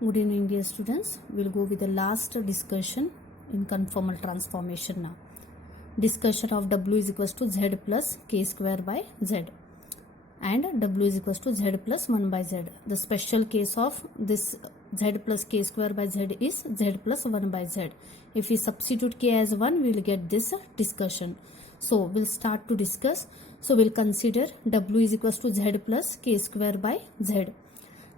Good evening, dear students. We'll go with the last discussion in conformal transformation now. Discussion of W is equals to Z plus K square by Z, and W is equals to Z plus 1 by Z. The special case of this Z plus K square by Z is Z plus 1 by Z. If we substitute K as 1, we will get this discussion. So we'll start to discuss. So we'll consider W is equals to Z plus K square by Z.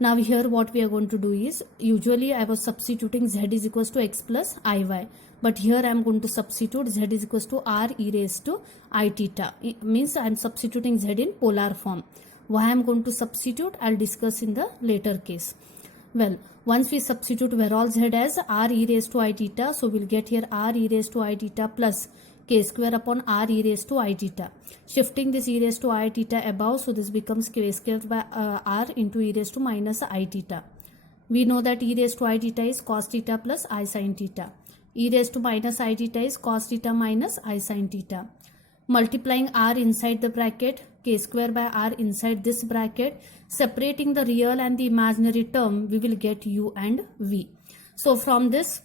Now here what we are going to do is, usually I was substituting Z is equals to X plus Iy, but here I am going to substitute Z is equals to R e raised to I theta. It means I am substituting Z in polar form. Why I am going to substitute, I will discuss in the later case. Well, once we substitute where all Z as R e raised to I theta, so we'll get here R e raised to I theta plus K square upon R e raised to I theta. Shifting this e raised to I theta above, so this becomes K square by R into e raised to minus I theta. We know that e raised to I theta is cos theta plus I sin theta. E raised to minus I theta is cos theta minus I sin theta. Multiplying R inside the bracket, K square by R inside this bracket, separating the real and the imaginary term, we will get U and V. So from this,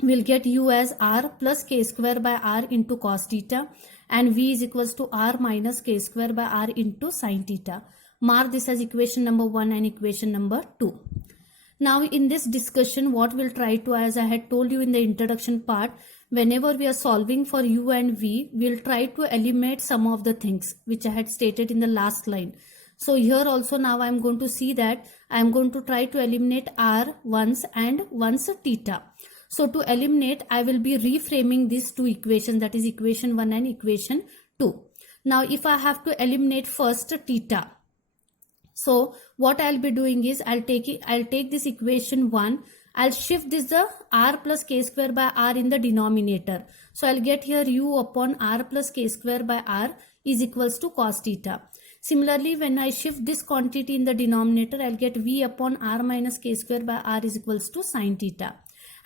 we'll get U as R plus K square by R into cos theta, and V is equals to R minus K square by R into sin theta. Mark this as equation number 1 and equation number 2. Now in this discussion, what we'll try to, as I had told you in the introduction part, whenever we are solving for U and V, we'll try to eliminate some of the things which I had stated in the last line. So here also now I am going to see that I am going to try to eliminate R once and once theta. So to eliminate, I will be reframing these two equations, that is equation 1 and equation 2. Now if I have to eliminate first theta, so what I'll be doing is I'll take this equation 1, I'll shift this the R plus K square by R in the denominator. So I'll get here U upon R plus K square by R is equals to cos theta. Similarly, when I shift this quantity in the denominator, I'll get V upon R minus K square by R is equals to sin theta.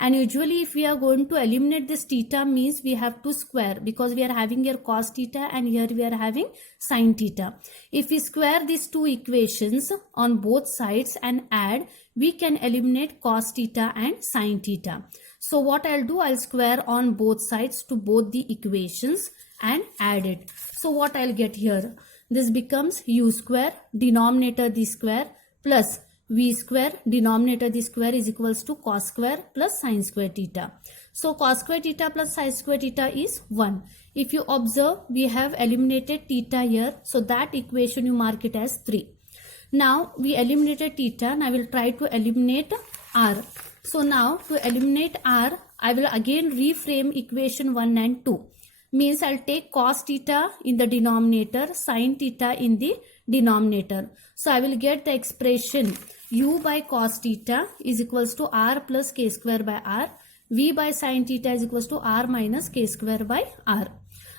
And usually if we are going to eliminate this theta, means we have to square, because we are having here cos theta and here we are having sin theta. If we square these two equations on both sides and add, we can eliminate cos theta and sin theta. So what I'll do, I'll square on both sides to both the equations and add it. So what I'll get here, this becomes U square, denominator the square, plus V square, denominator the square is equals to cos square plus sin square theta. So cos square theta plus sin square theta is 1. If you observe, we have eliminated theta here, so that equation you mark it as 3. Now we eliminated theta, and I will try to eliminate R. So now to eliminate R, I will again reframe equation 1 and 2. Means I'll take cos theta in the denominator, sin theta in the denominator. So I will get the expression U by cos theta is equals to R plus K square by R. V by sin theta is equals to R minus K square by R.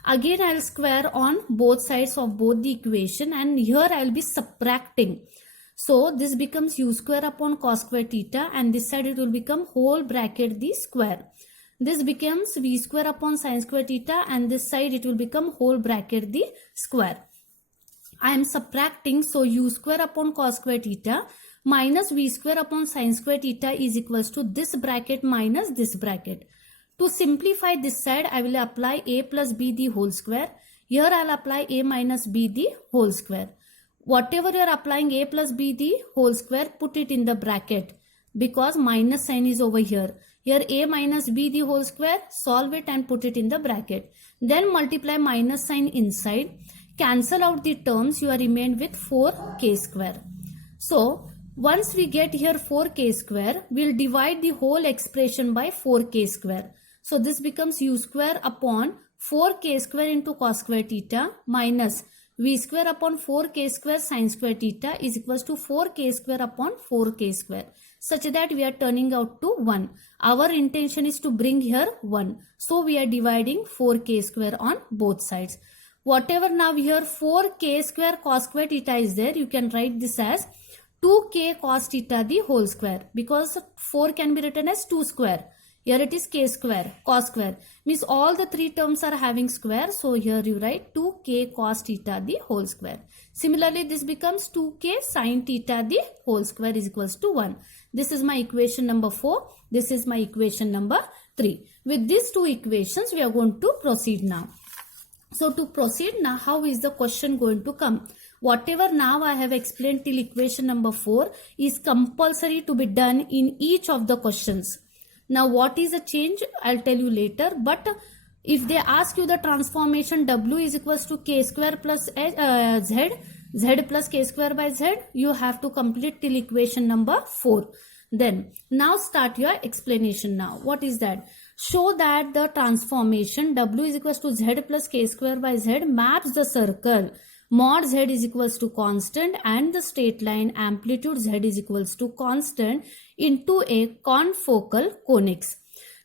Again I will square on both sides of both the equation, and here I will be subtracting. So this becomes U square upon cos square theta, and this side it will become whole bracket the square. This becomes V square upon sin square theta, and this side it will become whole bracket the square. I am subtracting, so U square upon cos square theta minus V square upon sin square theta is equals to this bracket minus this bracket. To simplify this side, I will apply A plus B the whole square. Here I will apply A minus B the whole square. Whatever you are applying A plus B the whole square, put it in the bracket, because minus sign is over here. Here A minus B the whole square, solve it and put it in the bracket. Then multiply minus sign inside. Cancel out the terms, you are remained with 4k square. So once we get here 4k square, we'll divide the whole expression by 4k square. So this becomes U square upon 4k square into cos square theta minus V square upon 4k square sin square theta is equals to 4k square upon 4k square, such that we are turning out to 1. Our intention is to bring here 1. So we are dividing 4k square on both sides. Whatever now here 4k square cos square theta is there, you can write this as 2k cos theta the whole square, because 4 can be written as 2 square. Here it is k square, cos square. Means all the three terms are having square. So here you write 2k cos theta the whole square. Similarly, this becomes 2k sin theta the whole square is equals to 1. This is my equation number 4. This is my equation number 3. With these two equations, we are going to proceed now. So to proceed now, how is the question going to come? Whatever now I have explained till equation number 4 is compulsory to be done in each of the questions. Now what is the change? I'll tell you later. But if they ask you the transformation W is equals to K square plus Z, Z plus K square by Z, you have to complete till equation number 4. Then now start your explanation now. What is that? Show that the transformation W is equals to Z plus K square by Z maps the circle mod Z is equals to constant and the straight line amplitude Z is equals to constant into a confocal conics.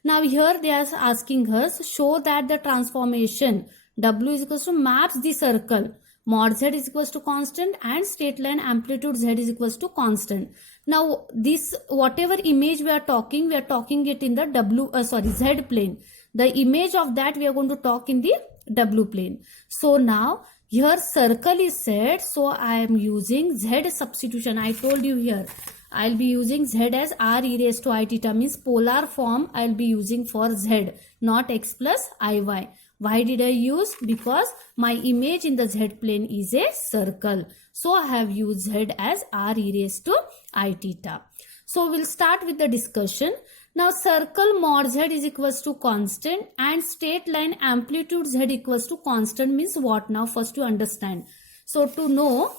Now here they are asking us, show that the transformation W is equals to maps the circle mod Z is equals to constant and straight line amplitude Z is equals to constant. Now this whatever image we are talking it in the Z plane. The image of that we are going to talk in the W plane. So now here circle is said, so I am using Z substitution. I told you here I'll be using Z as R e raised to I theta, means polar form I'll be using for Z, not X plus IY. Why did I use? Because my image in the Z plane is a circle. So I have used Z as R e raised to I theta. So we'll start with the discussion. Now circle mod Z is equals to constant and straight line amplitude Z equals to constant means what? Now first to understand. So to know,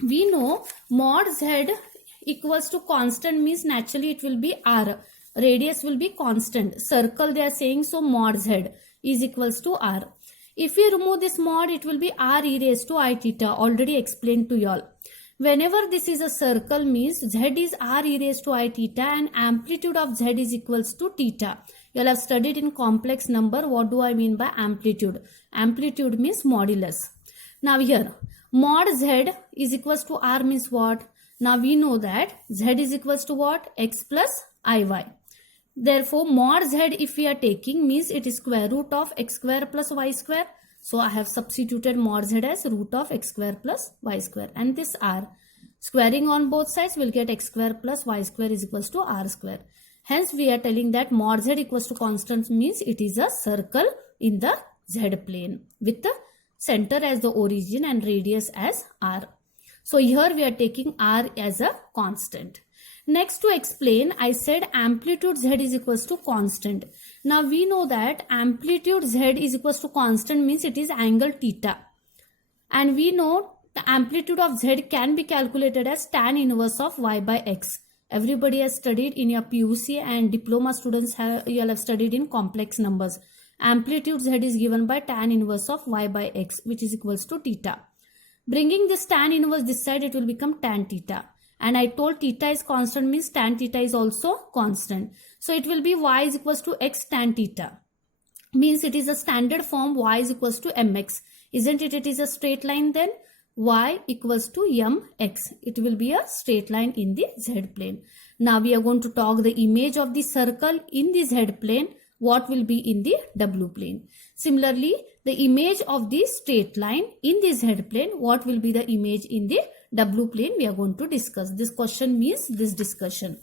we know mod Z equals to constant means naturally it will be R. Radius will be constant. Circle they are saying, so mod Z is equals to R. If you remove this mod, it will be R e raised to I theta. Already explained to y'all. Whenever this is a circle means Z is R e raised to I theta and amplitude of Z is equals to theta. You all have studied in complex number. What do I mean by amplitude? Amplitude means modulus. Now here mod Z is equals to R means what? Now we know that Z is equals to what? X plus IY. Therefore mod Z if we are taking means it is square root of X square plus Y square. So I have substituted mod Z as root of X square plus Y square, and this R squaring on both sides will get X square plus Y square is equals to R square. Hence we are telling that mod Z equals to constant means it is a circle in the Z plane with the center as the origin and radius as R. So here we are taking R as a constant. Next to explain, I said amplitude Z is equals to constant. Now we know that amplitude Z is equals to constant means it is angle theta. And we know the amplitude of Z can be calculated as tan inverse of Y by X. Everybody has studied in your PUC and diploma students you all have studied in complex numbers. Amplitude Z is given by tan inverse of Y by X, which is equals to theta. Bringing this tan inverse this side, it will become tan theta. And I told theta is constant means tan theta is also constant. So it will be Y is equals to X tan theta. Means it is a standard form Y is equals to mx. Isn't it? It is a straight line then. Y equals to mx. It will be a straight line in the Z plane. Now we are going to talk the image of the circle in the Z plane. What will be in the W plane. Similarly, the image of the straight line in the Z plane. What will be the image in the W plane we are going to discuss. This question means this discussion.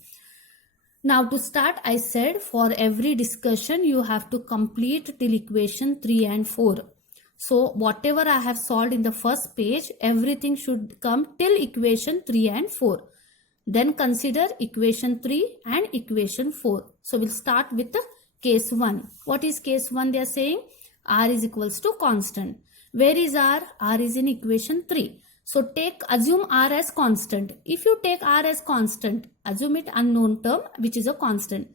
Now to start, I said for every discussion you have to complete till equation 3 and 4. So whatever I have solved in the first page, everything should come till equation 3 and 4. Then consider equation 3 and equation 4. So we'll start with the case 1. What is case 1? They are saying R is equals to constant. Where is R? R is in equation 3. So assume R as constant. If you take R as constant, assume it unknown term which is a constant.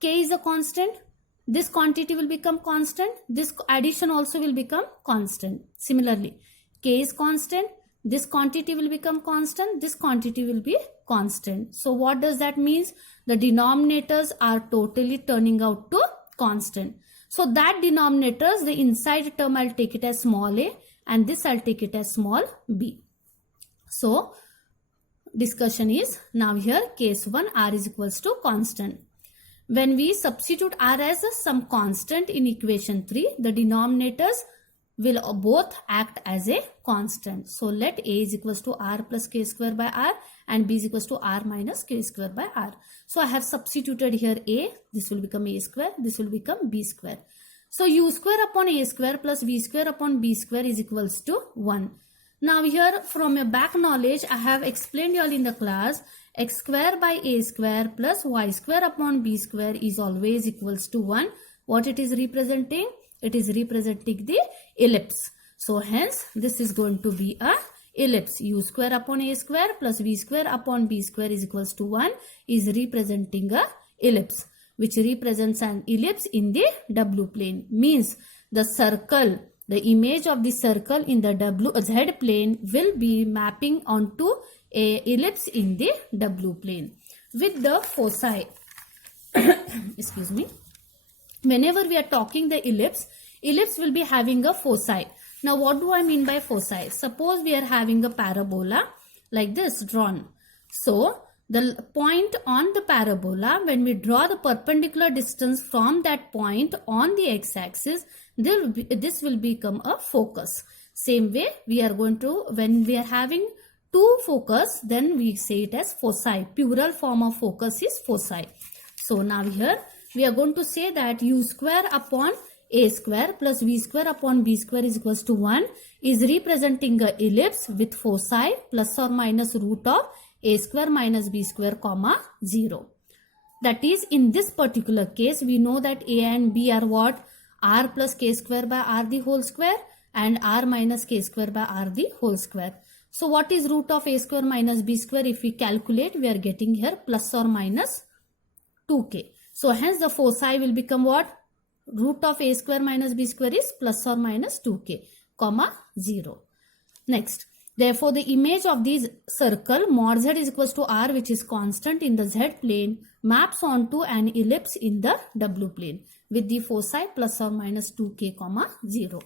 K is a constant. This quantity will become constant. This addition also will become constant. Similarly, K is constant. This quantity will become constant. This quantity will be constant. So what does that mean? The denominators are totally turning out to constant. So that denominators, the inside term I'll take it as small a and this I'll take it as small b. So discussion is now here case 1 R is equals to constant. When we substitute R as some constant in equation 3, the denominators will both act as a constant. So let A is equals to r plus k square by r and B is equals to r minus k square by r. So I have substituted here A, this will become A square, this will become B square. So u square upon A square plus V square upon B square is equals to 1. Now here from your back knowledge, I have explained you all in the class, x square by A square plus y square upon B square is always equals to 1. What it is representing? It is representing the ellipse. So hence this is going to be a ellipse. U square upon A square plus V square upon B square is equals to 1 is representing a ellipse, which represents an ellipse in the W plane. Means the circle, the image of the circle in the Z plane will be mapping onto a ellipse in the W plane with the foci. Excuse me. Whenever we are talking the ellipse will be having a foci. Now what do I mean by foci? Suppose we are having a parabola like this drawn. So the point on the parabola, when we draw the perpendicular distance from that point on the x-axis, this will become a focus. Same way we are going to, when we are having two focus, then we say it as foci. Plural form of focus is foci. So now here we are going to say that u square upon A square plus V square upon B square is equals to 1 is representing a ellipse with foci plus or minus root of A square minus B square comma 0. That is, in this particular case, we know that A and B are what? R plus k square by r the whole square and r minus k square by r the whole square. So what is root of A square minus B square? If we calculate, we are getting here plus or minus 2k. So hence the foci will become what? Root of A square minus B square is plus or minus 2k, comma 0. Next, therefore the image of this circle mod z is equals to r, which is constant in the z plane, maps onto an ellipse in the w plane with the foci plus or minus 2k, comma 0.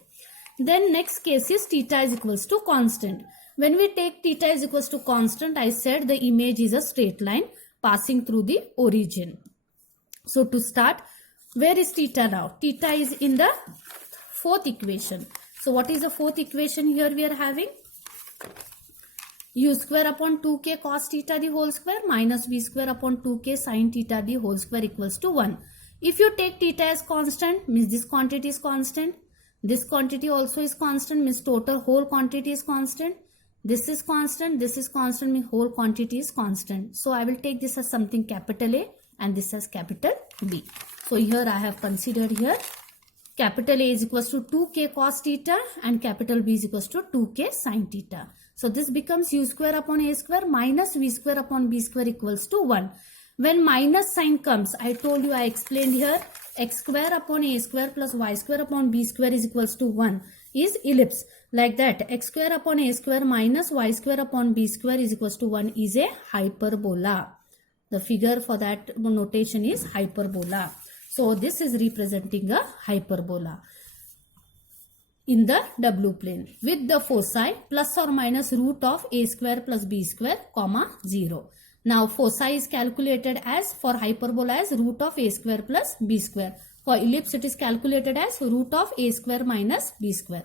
Then next case is theta is equals to constant. When we take theta is equals to constant, I said the image is a straight line passing through the origin. So to start, where is theta now? Theta is in the fourth equation. So what is the fourth equation here we are having? U square upon 2k cos theta the whole square minus V square upon 2k sin theta the whole square equals to 1. If you take theta as constant, means this quantity is constant. This quantity also is constant, means total whole quantity is constant. This is constant, means whole quantity is constant. So I will take this as something capital A and this as capital B. So here I have considered here capital A is equals to 2k cos theta and capital B is equals to 2k sin theta. So this becomes u square upon A square minus V square upon B square equals to 1. When minus sign comes, I told you, I explained here, x square upon A square plus y square upon B square is equals to 1 is ellipse. Like that, x square upon A square minus y square upon B square is equals to 1 is a hyperbola. The figure for that notation is hyperbola. So this is representing a hyperbola in the W plane with the foci plus or minus root of A square plus B square, comma 0. Now foci is calculated as, for hyperbola, as root of A square plus B square. For ellipse it is calculated as root of A square minus B square.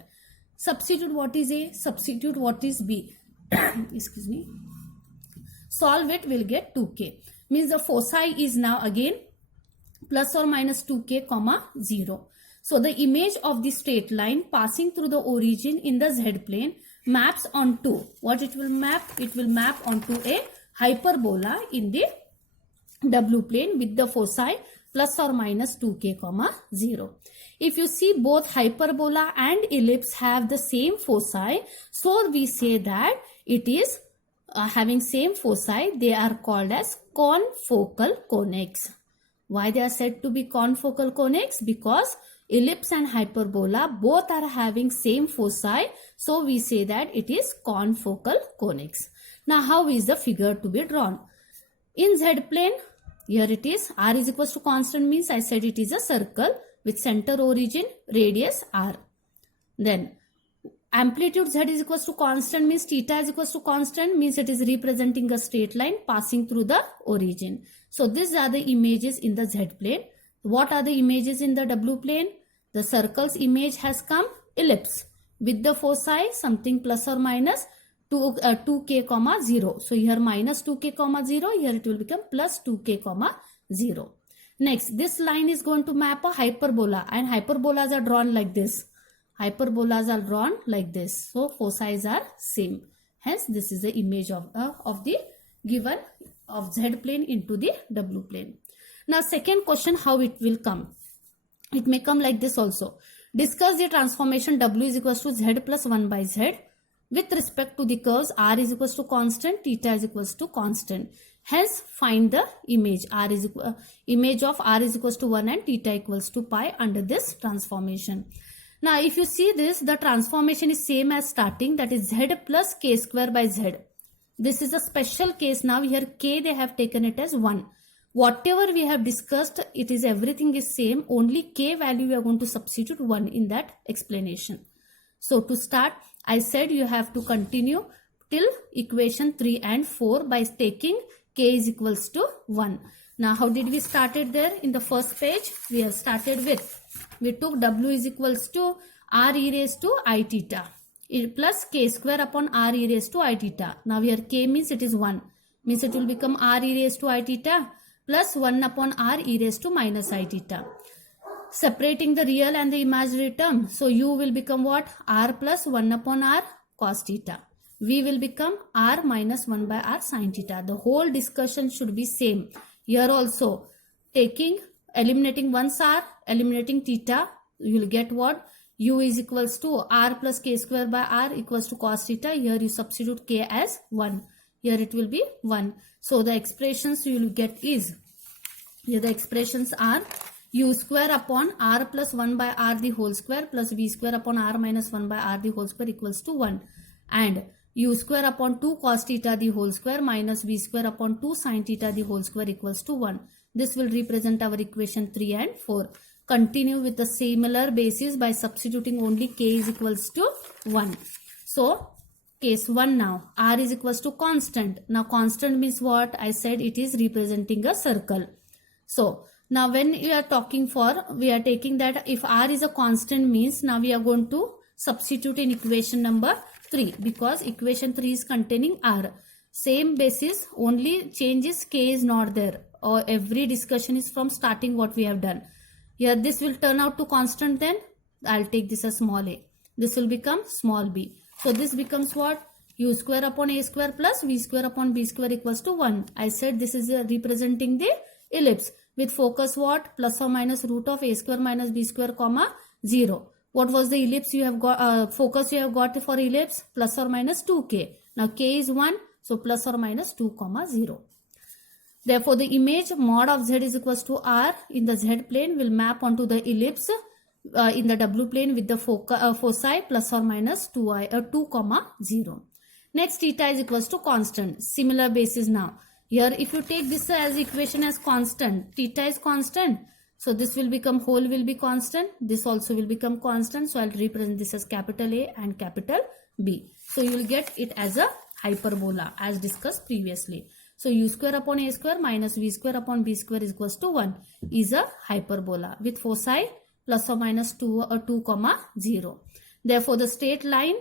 Substitute what is A, substitute what is B. Excuse me. Solve it, will get 2k. Means the foci is now again plus or minus 2k, comma 0. So the image of the straight line passing through the origin in the z plane maps onto, what it will map? It will map onto a hyperbola in the w plane with the foci plus or minus 2k, comma 0. If you see, both hyperbola and ellipse have the same foci, so we say that it is having same foci. They are called as confocal conics. Why they are said to be confocal conics? Because ellipse and hyperbola both are having same foci, so we say that it is confocal conics. Now how is the figure to be drawn? In z plane, here it is, r is equals to constant, means I said it is a circle with center origin, radius r. Then amplitude z is equals to constant, means theta is equals to constant, means it is representing a straight line passing through the origin. So these are the images in the z plane. What are the images in the w plane? The circle's image has come ellipse. with the foci something plus or minus 2k comma 0. So here minus 2k comma 0, here it will become plus 2k comma 0. Next, this line is going to map a hyperbola, and hyperbolas are drawn like this. Hyperbolas are drawn like this. So foci are same. Hence, this is the image of the given of z plane into the w plane. Now, second question, how it will come? It may come like this also. Discuss the transformation w is equals to z plus 1 by z with respect to the curves r is equals to constant, theta is equals to constant. Hence, find the image image of r is equals to 1 and theta equals to pi under this transformation. Now, if you see this, the transformation is same as starting, that is z plus k square by z. This is a special case now. Here k they have taken it as 1. Whatever we have discussed, it is everything is same. Only k value we are going to substitute 1 in that explanation. So to start, I said you have to continue till equation 3 and 4 by taking k is equals to 1. Now, how did we started there? In the first page, we have started with, we took w is equals to r e raised to I theta plus k square upon r e raised to I theta. Now, here k means it is 1. Means it will become r e raised to I theta plus 1 upon r e raised to minus I theta. Separating the real and the imaginary term. So, u will become what? R plus 1 upon r cos theta. V will become r minus 1 by r sin theta. The whole discussion should be same. Here also, eliminating once r, eliminating theta, you will get what? U is equals to r plus k square by r equals to cos theta. Here you substitute k as 1. Here it will be 1. So the expressions you will get is, here the expressions are u square upon r plus 1 by r the whole square plus v square upon r minus 1 by r the whole square equals to 1. And u square upon 2 cos theta the whole square minus v square upon 2 sin theta the whole square equals to 1. This will represent our equation 3 and 4. Continue with the similar basis by substituting only k is equals to 1. So, case 1 now, r is equals to constant. Now, constant means what? I said it is representing a circle. So, now when we are we are taking that if r is a constant means now we are going to substitute in equation number 3 because equation 3 is containing r. Same basis, only changes k is not there, or every discussion is from starting what we have done. Here this will turn out to constant, then I'll take this as small a. This will become small b. So this becomes what? U square upon a square plus v square upon b square equals to 1. I said this is representing the ellipse with focus what? Plus or minus root of a square minus b square comma 0. What was the ellipse you have got, focus you have got for ellipse? Plus or minus 2k. Now k is 1, so plus or minus 2 comma 0. Therefore, the image mod of z is equals to r in the z plane will map onto the ellipse in the w plane with the foci plus or minus 2 comma 0. Next, theta is equals to constant. Similar basis now. Here, if you take this as equation as constant, theta is constant. So, this will become whole will be constant. This also will become constant. So, I'll represent this as capital A and capital B. So, you will get it as a hyperbola as discussed previously. So, u square upon a square minus v square upon b square is equals to 1 is a hyperbola with foci plus or minus 2 comma 0. Therefore, the straight line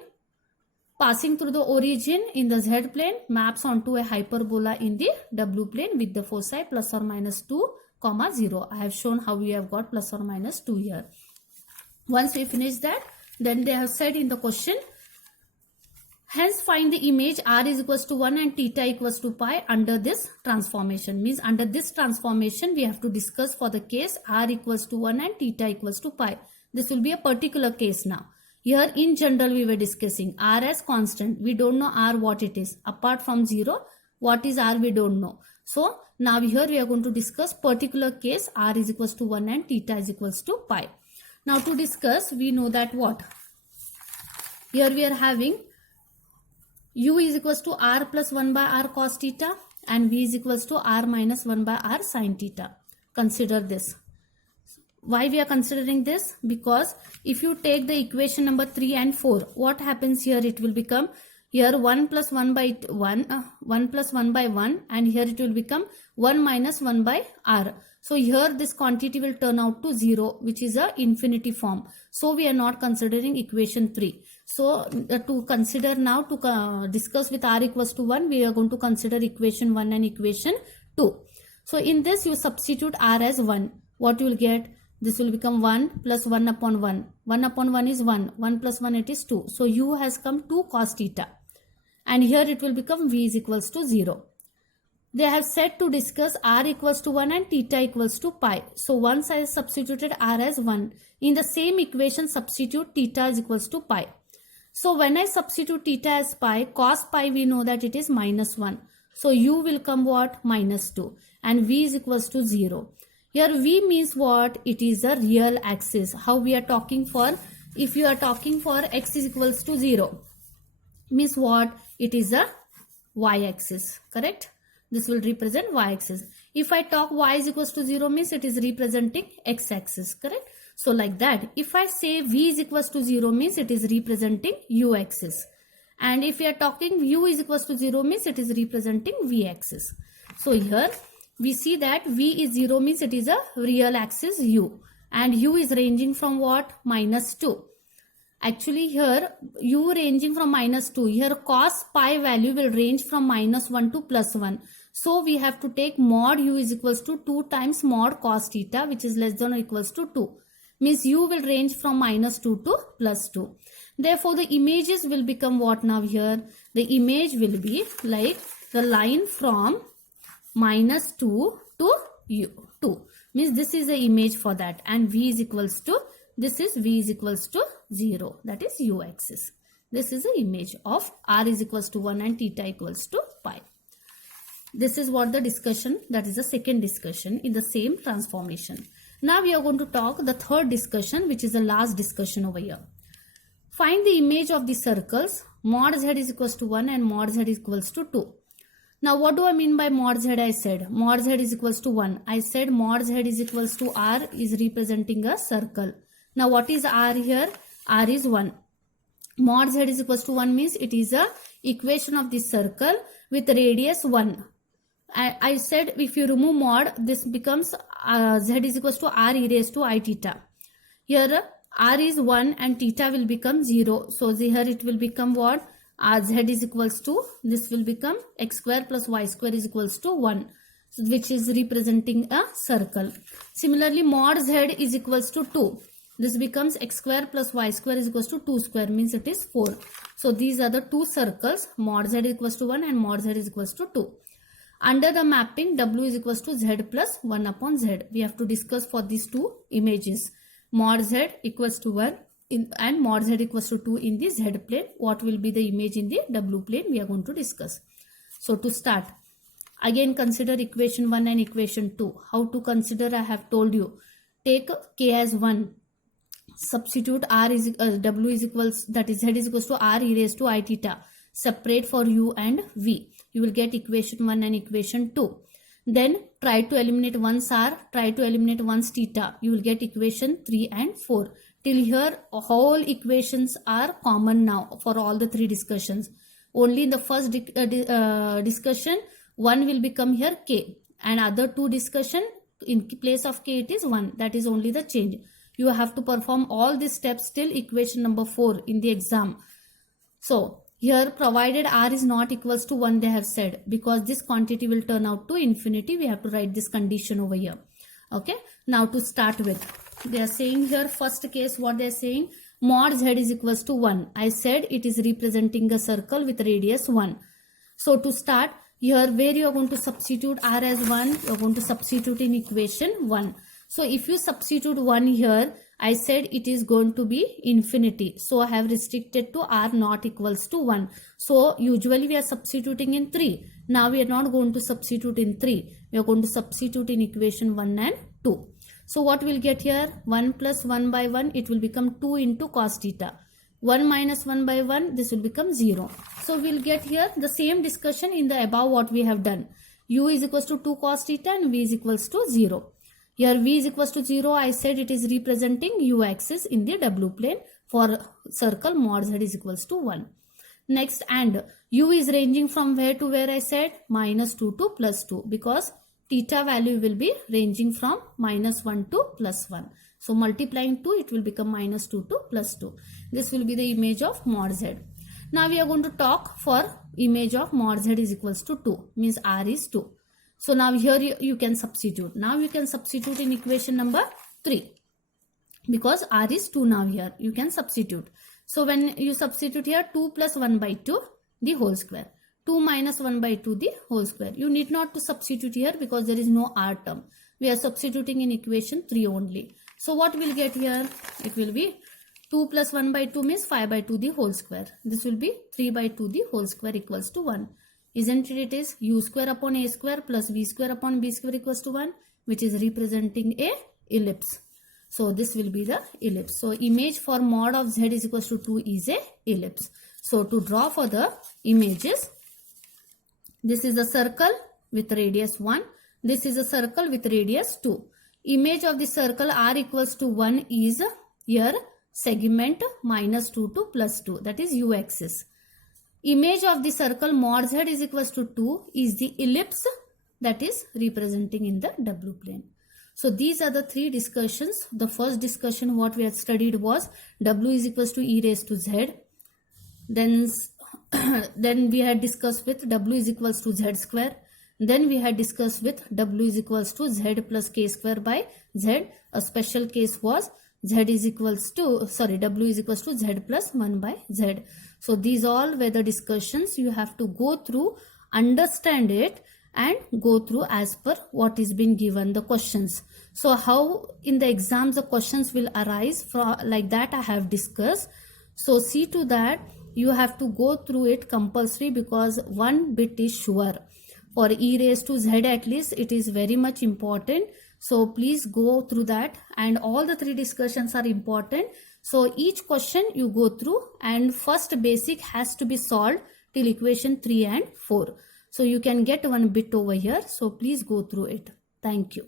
passing through the origin in the z plane maps onto a hyperbola in the w plane with the foci plus or minus 2 comma 0. I have shown how we have got plus or minus 2 here. Once we finish that, then they have said in the question, hence find the image r is equals to 1 and theta equals to pi under this transformation. Means under this transformation we have to discuss for the case r equals to 1 and theta equals to pi. This will be a particular case now. Here in general we were discussing r as constant. We don't know r what it is. Apart from 0, what is r we don't know. So now here we are going to discuss particular case r is equals to 1 and theta is equals to pi. Now to discuss, we know that what? Here we are having u is equals to r plus 1 by r cos theta and v is equals to r minus 1 by r sin theta. Consider this. Why we are considering this? Because if you take the equation number 3 and 4, what happens here? It will become here 1 plus 1 by 1 plus 1 by 1 and here it will become 1 minus 1 by r. So here this quantity will turn out to 0, which is a infinity form. So we are not considering equation 3. So to consider now, to discuss with r equals to 1, we are going to consider equation 1 and equation 2. So in this you substitute r as 1. What you will get? This will become 1 plus 1 upon 1. 1 upon 1 is 1. 1 plus 1 it is 2. So u has come 2 cos theta. And here it will become v is equals to 0. They have said to discuss r equals to 1 and theta equals to pi. So once I substituted r as 1, in the same equation substitute theta is equals to pi. So when I substitute theta as pi, cos pi we know that it is minus 1. So u will come what? Minus 2. And v is equals to 0. Here v means what? It is a real axis. How we are talking for? If you are talking for x is equals to 0, means what? It is a y-axis, correct? This will represent y-axis. If I talk y is equals to 0, means it is representing x-axis, correct? So like that, if I say v is equals to 0, means it is representing u-axis. And if we are talking u is equals to 0, means it is representing v-axis. So here we see that v is 0 means it is a real axis u. And u is ranging from what? Minus 2. Actually here u ranging from minus 2. Here cos pi value will range from minus 1 to plus 1. So we have to take mod u is equals to 2 times mod cos theta, which is less than or equals to 2. Means u will range from minus 2 to plus 2. Therefore the images will become what now here? The image will be like the line from minus 2 to 2. Means this is the image for that. And v is equals to, this is v is equals to 0. That is u axis. This is the image of r is equals to 1 and theta equals to pi. This is what the discussion, that is the second discussion in the same transformation. Now we are going to talk the third discussion, which is the last discussion over here. Find the image of the circles mod z is equals to 1 and mod z is equals to 2. Now what do I mean by mod z? I said mod z is equals to 1. I said mod z is equals to r is representing a circle. Now what is r here? R is 1. Mod z is equals to 1 means it is a equation of the circle with radius 1. I said if you remove mod, this becomes z is equals to r e raised to I theta. Here r is 1 and theta will become 0. So here it will become what? Z is equals to, this will become x square plus y square is equals to 1, which is representing a circle. Similarly, mod z is equals to 2. This becomes x square plus y square is equals to 2 square, means it is 4. So these are the two circles, mod z is equals to 1 and mod z is equals to 2. Under the mapping, w is equals to z plus 1 upon z. We have to discuss for these two images. Mod z equals to 1 and mod z equals to 2 in the z plane. What will be the image in the w plane? We are going to discuss. So to start, again consider equation 1 and equation 2. How to consider? I have told you. Take k as 1. Substitute r is w is equals, that is z is equals to r e raised to I theta. Separate for u and v. You will get equation 1 and equation 2. Then try to eliminate once r, try to eliminate once theta. You will get equation 3 and 4. Till here whole equations are common now for all the three discussions. Only in the first discussion 1 will become here k, and other two discussion in place of k it is 1. That is only the change. You have to perform all these steps till equation number 4 in the exam. So here provided r is not equals to 1, they have said, because this quantity will turn out to infinity, we have to write this condition over here. Okay, now to start with, they are saying here first case, what they are saying, mod z is equals to 1. I said it is representing a circle with radius 1. So to start, here where you are going to substitute r as 1, you are going to substitute in equation 1. So if you substitute 1 here, I said it is going to be infinity. So I have restricted to r not equals to 1. So usually we are substituting in 3. Now we are not going to substitute in 3. We are going to substitute in equation 1 and 2. So what we'll get here? 1 plus 1 by 1, it will become 2 into cos theta. 1 minus 1 by 1, this will become 0. So we'll get here the same discussion in the above what we have done. U is equals to 2 cos theta and V is equals to 0. Here v is equals to 0, I said it is representing u axis in the w plane for circle mod z is equals to 1. Next, and u is ranging from where to where? I said minus 2 to plus 2, because theta value will be ranging from minus 1 to plus 1. So multiplying 2, it will become minus 2 to plus 2. This will be the image of mod z. Now we are going to talk for image of mod z is equals to 2, means r is 2. So now here you can substitute. Now you can substitute in equation number 3. Because r is 2 now here, you can substitute. So when you substitute here, 2 plus 1 by 2, the whole square. 2 minus 1 by 2, the whole square. You need not to substitute here because there is no r term. We are substituting in equation 3 only. So what we'll get here? It will be 2 plus 1 by 2 means 5 by 2 the whole square. This will be 3 by 2 the whole square equals to 1. Isn't it? It is u square upon a square plus v square upon b square equals to 1, which is representing a ellipse. So this will be the ellipse. So image for mod of z is equals to 2 is a ellipse. So to draw for the images, this is a circle with radius 1. This is a circle with radius 2. Image of the circle r equals to 1 is here segment minus 2 to plus 2, that is u axis. Image of the circle mod z is equals to 2 is the ellipse that is representing in the w plane. So these are the three discussions. The first discussion what we had studied was w is equals to e raised to z. Then we had discussed with w is equals to z square. Then we had discussed with w is equals to z plus k square by z. A special case was w is equals to z plus 1 by z. So these all were the discussions. You have to go through, understand it, and go through as per what is being given the questions. So how in the exams the questions will arise from like that I have discussed. So see to that you have to go through it compulsory, because one bit is sure. For e raised to z at least it is very much important. So please go through that, and all the three discussions are important. So each question you go through, and first basic has to be solved till equation 3 and 4. So you can get one bit over here. So please go through it. Thank you.